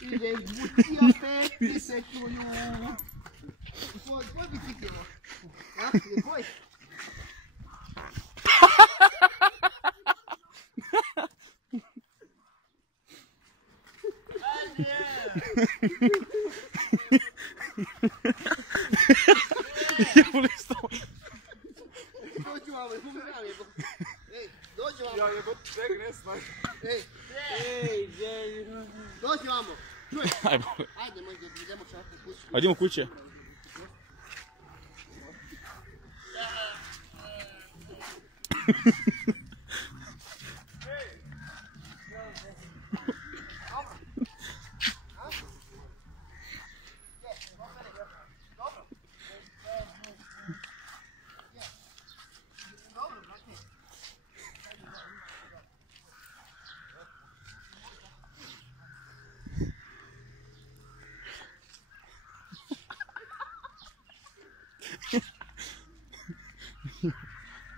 Igen, butia pészek vagyunk. Hogy viszik jó? Hogy? Я листал. Dođi vamo, bumerang je. Ej, dođi vamo. Ja jebot, ček, ne snaj. Ej, dođi vamo. Čuj. Ajmo. Ajde, možda idemo čak u kuću. Ajde u kuće.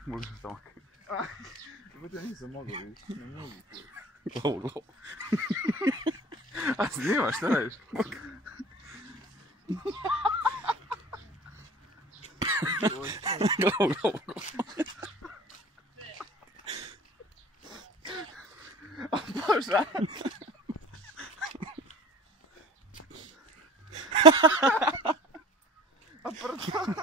Možeš stomak. Ja nisam mogao vidjeti, ne mogu. Glavu. A snimaš, šta radiš? Glavu. A boža! A prda!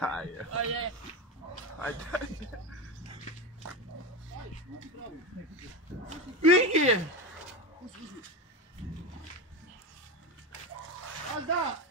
Daj. Ajde. Vigi! Ajde!